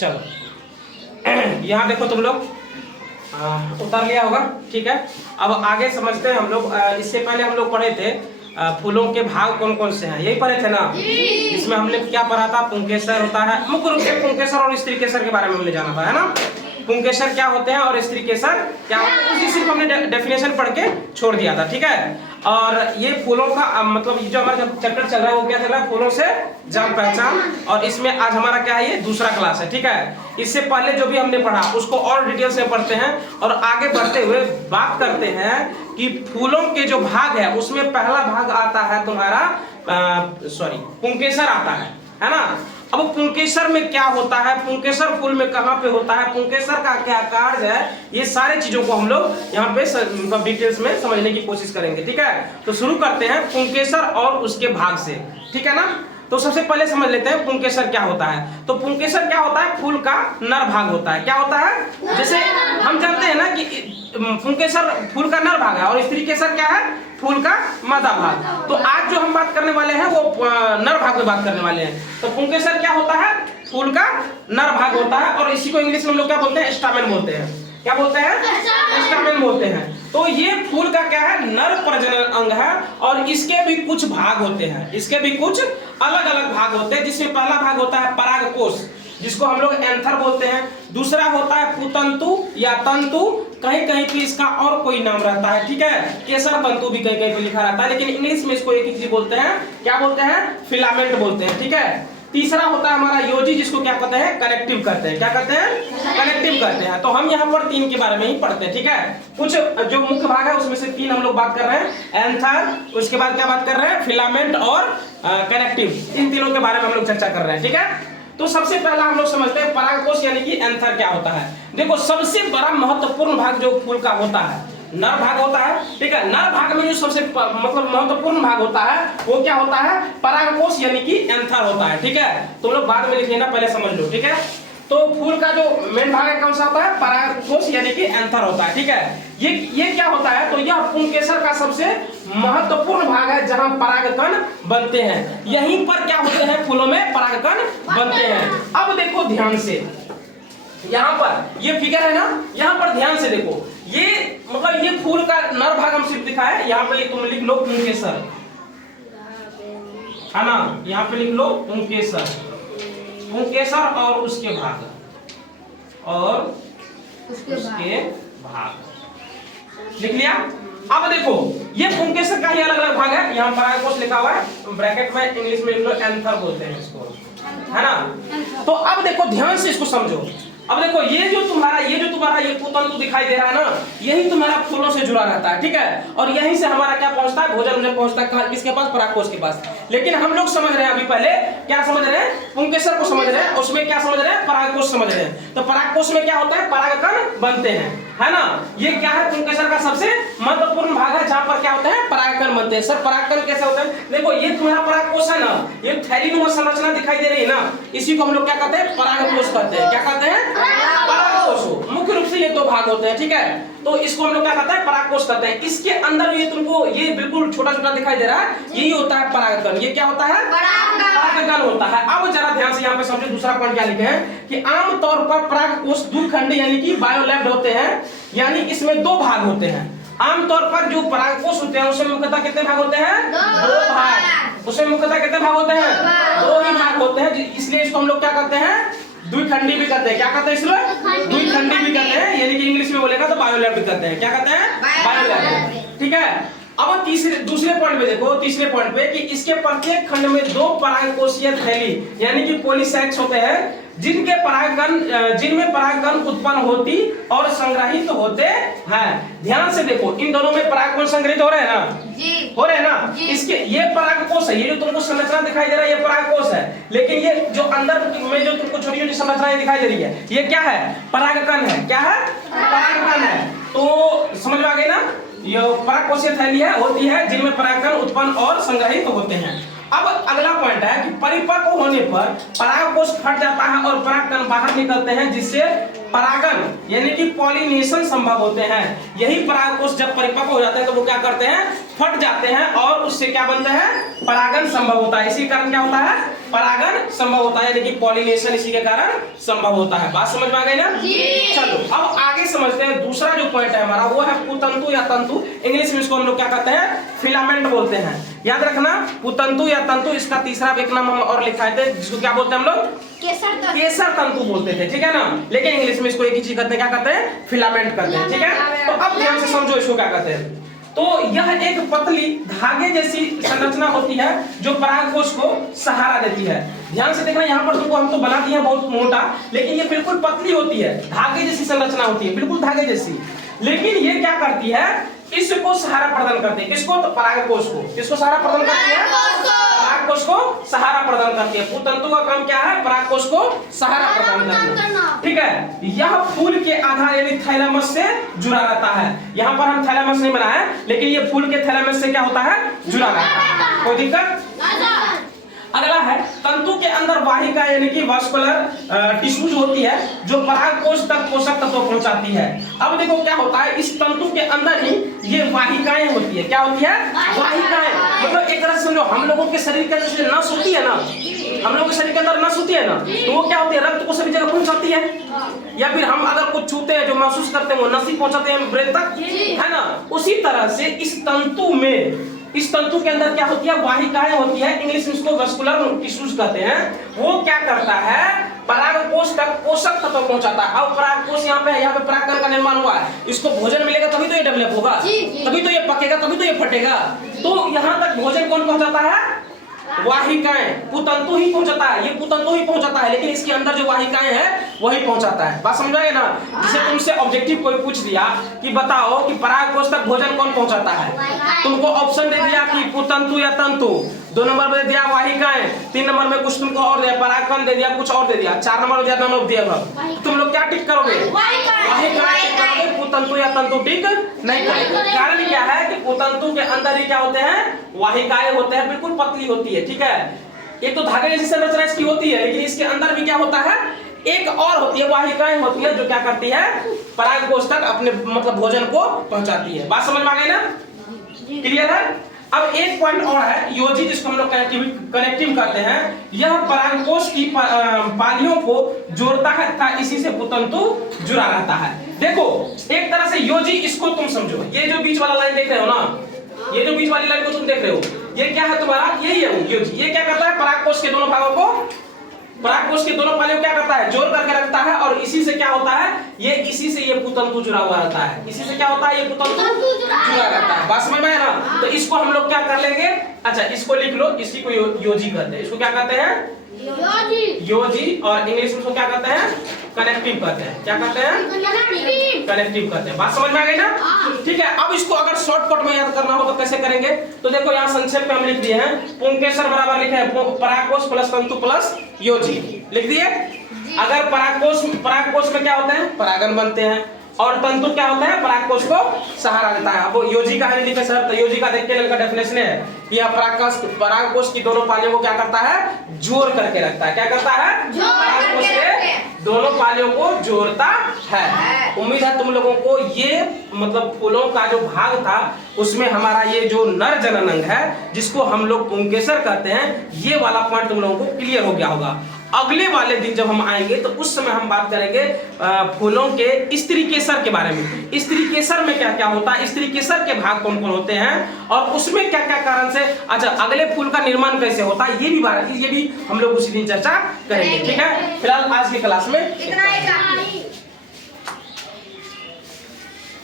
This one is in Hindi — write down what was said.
चलो यहाँ देखो तुम लोग उतार लिया होगा, ठीक है। अब आगे समझते हैं हम लोग। इससे पहले हम लोग पढ़े थे फूलों के भाग कौन कौन से हैं, यही पढ़े थे ना। इसमें हमने क्या पढ़ा था, पुंकेसर होता है। मुख्य रूप से पुंकेसर और स्त्री केसर के बारे में हमने जाना था, है ना। पुंकेसर क्या होते हैं और स्त्री केसर क्या होते हैं, उसी सिर्फ हमने डेफिनेशन पढ़ के छोड़ दिया था, ठीक है। और ये फूलों का मतलब ये जो हमारा चैप्टर चल रहा है वो क्या चल रहा है, फूलों से जान पहचान। और इसमें आज हमारा क्या है, ये दूसरा क्लास है, ठीक है। इससे पहले जो भी हमने पढ़ा उसको और डिटेल से पढ़ते हैं और आगे बढ़ते हुए बात करते हैं कि फूलों के जो भाग है उसमें पहला भाग आता है तुम्हारा पुंकेसर आता है ना। अब पुंकेसर में क्या होता है, पुंकेसर फूल में कहाँ पे होता है, पुंकेसर का क्या कार्य है, ये सारे चीजों को हम लोग यहाँ पे डिटेल्स में समझने की कोशिश करेंगे, ठीक है। तो शुरू करते हैं पुंकेसर और उसके भाग से, ठीक है ना। तो सबसे पहले समझ लेते हैं पुंकेसर क्या होता है। तो पुंकेसर क्या होता है, फूल का नर भाग होता है। क्या होता है, जैसे हम जानते हैं ना कि पुंकेसर फूल का नर भाग है और स्त्री केसर क्या है, फूल का मादा भाग। तो आज जो हम बात करने वाले हैं वो नर भाग में बात करने वाले हैं। तो पुंकेसर क्या होता है, फूल का नर भाग होता है और इसी को इंग्लिश में हम लोग क्या बोलते हैं, स्टामेन बोलते हैं। क्या बोलते हैं, स्टामेन बोलते हैं। तो ये फूल का क्या है, नर प्रजनन अंग है और इसके भी कुछ भाग होते हैं, इसके भी कुछ अलग अलग भाग होते हैं। जिसमें पहला भाग होता है परागकोश, जिसको हम लोग एंथर बोलते हैं। दूसरा होता है पुतंतु या तंतु, कहीं कहीं पे इसका और कोई नाम रहता है, ठीक है। केसर तंतु भी कहीं कहीं पे लिखा रहता है, लेकिन इंग्लिश में इसको एक ही चीज बोलते हैं, क्या बोलते हैं, फिलामेंट बोलते हैं, ठीक है। तीसरा होता है हमारा योजी, जिसको क्या कहते हैं, कनेक्टिव करते हैं। क्या कहते हैं, कनेक्टिव करते हैं। तो हम यहाँ पर तीन के बारे में ही पढ़ते हैं, ठीक है। कुछ जो मुख्य भाग है उसमें से तीन हम लोग बात कर रहे हैं, एंथर, उसके बाद क्या बात कर रहे हैं, फिलामेंट और कनेक्टिव। इन तीनों के बारे में हम लोग चर्चा कर रहे हैं, ठीक है। तो सबसे पहला हम लोग समझते हैं परागकोश यानी कि एंथर क्या होता है। देखो सबसे बड़ा महत्वपूर्ण भाग जो फूल का होता है, नर भाग होता है, ठीक है। नर भाग में जो सबसे मतलब महत्वपूर्ण भाग होता है वो क्या होता है, परागकोश यानी कि एंथर होता है, ठीक है। तुम लोग बाद में लिख लेना, पहले समझ लो, ठीक है। तो फूल का जो मेन भाग है कौन सा होता है, परागकोश यानी कि एंथर होता है, ठीक है। ये क्या होता है, तो यह पुंकेसर का सबसे महत्वपूर्ण भाग है जहां परागकण बनते हैं। यहीं पर क्या होते हैं, फूलों में परागकण बनते हैं। अब देखो ध्यान से, यहाँ पर ये फिगर है ना, यहाँ पर ध्यान से देखो, ये मतलब ये फूल का नर भाग हम सिर्फ दिखा है। यहाँ पे तुम लिख लो पुंकेसर, है ना, यहाँ पे लिख लो पुंकेसर, पुंकेसर और उसके भाग और उसके भाग लिख लिया। अब देखो ये पुंकेसर का ही अलग अलग भाग है, यहाँ परागकोश लिखा हुआ है, ब्रैकेट में इंग्लिश में लिख लो एंथर बोलते हैं इसको, है ना। तो अब देखो ध्यान से इसको समझो। अब देखो ये जो तुम्हारा ये पुतंतु दिखाई दे रहा है ना, यही तुम्हारा फूलों से जुड़ा रहता है, ठीक है। और यहीं से हमारा क्या पहुंचता है, भोजन पहुंचता है किसके पास, परागकोश के पास। लेकिन हम लोग समझ रहे हैं अभी पहले क्या समझ रहे हैं, पुंकेसर को समझ रहे हैं, उसमें क्या समझ रहे हैं, परागकोश समझ रहे हैं। तो परागकोश में क्या होता है, परागकण बनते हैं, है ना। ये क्या है, पुंकेसर का सबसे महत्वपूर्ण भाग है जहां पर क्या होते हैं, परागकण बनते हैं। सर परागकण कैसे होते हैं, देखो ये तुम्हारा परागकोश है ना, ये थैलीनुमा संरचना दिखाई दे रही है ना, इसी को हम लोग क्या कहते हैं, परागकोश कहते हैं। क्या कहते हैं, परागकोश। मुख्य रूप से ये दो भाग होते हैं, ठीक है। तो इसको हम लोग क्या कहते हैं, परागकोश कहते हैं। इसके अंदर ये तुमको ये बिल्कुल छोटा छोटा दिखाई दे रहा है, यही होता है परागकण। ये क्या होता है, परागकण होता है। अब जरा ध्यान से यहाँ पे समझो, दूसरा पॉइंट क्या लिखे हैं कि आमतौर पर परागकोश द्विखंडी यानी कि बायोलैब्ड होते हैं, यानी इसमें दो भाग होते हैं। आमतौर पर जो परागकोश होते हैं उसमें मुख्यतः कितने भाग होते हैं, दो भाग। उसमें मुख्यतः कितने भाग होते हैं, दो ही भाग होते हैं, इसलिए इसको हम लोग क्या कहते हैं, द्विखंडी भी कहते हैं। क्या कहते हैं, इसलिए द्विखंडी भी कहते हैं, यानी कि इंग्लिश में बोलेगा तो बायोलैब्ड कहते हैं। क्या कहते हैं, बायोलैब्ड, ठीक है। अब दूसरे पॉइंट पे देखो, तीसरे पॉइंट पे कि इसके प्रत्येक खंड में दो परागकोशीय थैली यानी कि पॉलीसेक्स होते हैं, जिनमें परागकण उत्पन्न होती और संग्रहित होते हैं। ध्यान से देखो, इन दोनों में परागकण संग्रहित हो रहे हैं ना, जी हो रहे हैं ना। इसके ये परागकोश है, ये जो तुमको संरचना दिखाई दे रहा है ये परागकोश है, लेकिन ये जो अंदर में जो तुमको छोटी छोटी संरचनाएं दिखाई दे रही है ये क्या है, परागकण है। क्या है, परागकण है। तो समझ में आ गई ना, ये परागकोशीय थैली है, होती है जिनमें परागकण उत्पन्न और संग्रहित होते हैं। अब अगला पॉइंट है कि परिपक्व होने पर परागकोश फट जाता है और परागकण बाहर निकलते हैं, जिससे परागन यानी कि पॉलिनेशन संभव होते हैं। यही परागकोश जब परिपक्व हो जाते हैं तो वो क्या करते हैं, फट जाते हैं और उससे क्या बनता है, परागण संभव होता है। इसी कारण क्या होता है, परागण संभव होता है, यानी कि पॉलिनेशन इसी के कारण संभव होता है। बात समझ में आ गई ना? चलो अब आगे समझते हैं। दूसरा जो पॉइंट है हमारा वो है पुतंतु या तंतु। इंग्लिश में इसको हम लोग क्या कहते हैं, फिलामेंट बोलते हैं। याद रखना, पुतंतु या तंतु, इसका तीसरा एक नाम हम और लिखाए थे जिसको क्या बोलते हैं हम लोग, केसर तंतु बोलते थे, ठीक है ना। लेकिन इंग्लिश में इसको एक ही चीज कहते हैं, क्या कहते हैं, फिलामेंट कहते हैं, ठीक है। तो अब ध्यान से समझो इसको क्या कहते हैं। तो यह एक पतली धागे जैसी संरचना होती है जो परागकोश को सहारा देती है। ध्यान से देखना, यहाँ पर तुमको हम तो बना दिए हैं बहुत मोटा, लेकिन ये बिल्कुल पतली होती है, धागे जैसी संरचना होती है, बिल्कुल धागे जैसी। लेकिन ये क्या करती है, इसको सहारा प्रदान करती है। किसको, तो परागकोश को। किसको सहारा प्रदान करती है, परागकोश को सहारा प्रदान करती है। पुतंतु का काम क्या है, परागकोश को सहारा प्रदान करना, ठीक है। यह फूल के आधार यानी थैलेमस से जुड़ा रहता है। यहाँ पर हम थैलेमस नहीं बनाए, लेकिन ये फूल के थैलेमस से क्या होता है, जुड़ा रहता है। कोई दिक्कत? अगला है तंतु के अंदर वाहिका यानी कि वास्कुलर टिश्यूज होती है जो परागकोश तक पोषक तत्व पहुंचाती है। अब देखो क्या होता है, इस तंतु के अंदर ही ये वाहिकाएं होती है। क्या होती है, वाहिकाएं। मतलब एक तरह से समझो, हम लोगों के शरीर के अंदर जो नस होती है ना, हम लोगों के शरीर के अंदर नस होती है ना, तो वो क्या होती है, रक्त को सभी जगह पहुंचाती है। या फिर हम अगर कुछ छूते हैं, जो महसूस करते हैं, वो नस ही पहुंचाते हैं ब्रेन तक, है ना। उसी तरह से इस तंतु में, इस तंतु के अंदर क्या होती है, वाहिकाएं होती है। इंग्लिश में इसको वास्कुलर टिश्यूज कहते हैं। वो क्या करता है, परागकोश तक पोषक तत्व पहुंचाता है। अब परागकोश यहाँ पे परागकण का निर्माण हुआ है, इसको भोजन मिलेगा तभी तो ये डेवलप होगा, तभी तो ये पकेगा, तभी तो ये फटेगा। तो यहाँ तक भोजन कौन पहुंचाता है, वाहिकाएं, पुतंतु ही पहुंचाता है। ये पुतंतु ही पहुंचाता है, लेकिन इसके अंदर जो वाहिकाएं हैं वही पहुंचाता है। बात समझ आए ना। जैसे तुमसे ऑब्जेक्टिव कोई पूछ दिया कि बताओ कि परागकोश तक भोजन कौन पहुंचाता है, तुमको ऑप्शन दे दिया कि पुतंतु या तंतु, 2 नंबर में दे दिया वाहिकाएं, 3 नंबर में कुछ तुमको और दिया, परागकण दे दिया, कुछ और दे दिया, 4 नंबर दिया, नंबर दिया। तुम लोग क्या टिक करोगे, वाहिकाएं, पुतंतु या तंतु टिक नहीं करोगे। कारण क्या है कि पुतंतु के अंदर ही क्या होते हैं, वाहिकाएं होते हैं, बिल्कुल पतली होती है, ठीक है। एक तो धागे जैसी संरचना इसकी होती है, लेकिन इसके अंदर भी क्या होता है, एक और होती है, वाहिकाएं होती है जो क्या करती है, परागकोश तक अपने मतलब भोजन को पहुंचाती है। बात समझ में आ गई ना, क्लियर है। अब एक पॉइंट और है, योजी, जिसको हम लोग कनेक्टिव कहते हैं। यह परागकोश की पालियों को जोड़ता है तथा इसी से पुतंतु जुड़ा रहता है। देखो एक तरह से योजी, इसको तुम समझो, ये जो बीच वाला लाइन देख रहे हो ना, ये जो बीच वाली लाइन को तुम देख रहे हो, ये क्या है तुम्हारा, यही है योजी। ये क्या करता है, परागकोश के दोनों भागों को, परागकोश के दोनों पालियों क्या करता है, जोड़ करके रखता है, और इसी से क्या होता है, ये इसी से ये पुतंतु जुड़ा हुआ रहता है। इसी से क्या होता है, ये पुतंतु जुड़ा रहता है। बात समझ में आया ना। तो इसको हम लोग क्या कर लेंगे, अच्छा इसको लिख लो, इसी को योजी कहते हैं। इसको क्या कहते हैं, योजी। और इंग्लिश में क्या कहते हैं, कनेक्टिव कहते हैं। क्या कहते हैं, कनेक्टिव कहते हैं। बात समझ में आ गई ना, ठीक है। अब इसको अगर शॉर्टकट में याद करना हो तो कैसे करेंगे, तो देखो यहाँ संक्षेप में हम लिख दिए हैं, पुंकेसर बराबर लिखे हैं परागकोश प्लस तंतु प्लस योजी, लिख दिए। अगर परागकोश में क्या होते हैं, परागण बनते हैं, और तंतु क्या होता है, परागकोश को सहारा देता है। अब योजी का है लिखे सर, तो योजी का देख के का डेफिनेशन है कि यह परागकोश की दोनों पालियों को क्या करता है, जोड़ करके रखता है। क्या करता है, परागकोश के दोनों पालियों को जोड़ता है। उम्मीद है तुम लोगों को ये मतलब फूलों का जो भाग था उसमें हमारा ये जो नर जनन अंग है जिसको हम लोग पुंकेसर कहते हैं, ये वाला पॉइंट तुम लोगों को क्लियर हो गया होगा। अगले वाले दिन जब हम आएंगे तो उस समय हम बात करेंगे फूलों के स्त्री केसर के बारे में। स्त्री केसर में क्या क्या होता है, स्त्री केसर के भाग कौन कौन होते हैं, और उसमें क्या क्या कारण से, अच्छा अगले फूल का निर्माण कैसे होता है, ये भी हम लोग उसी दिन चर्चा करेंगे, ठीक है। फिलहाल आज की क्लास में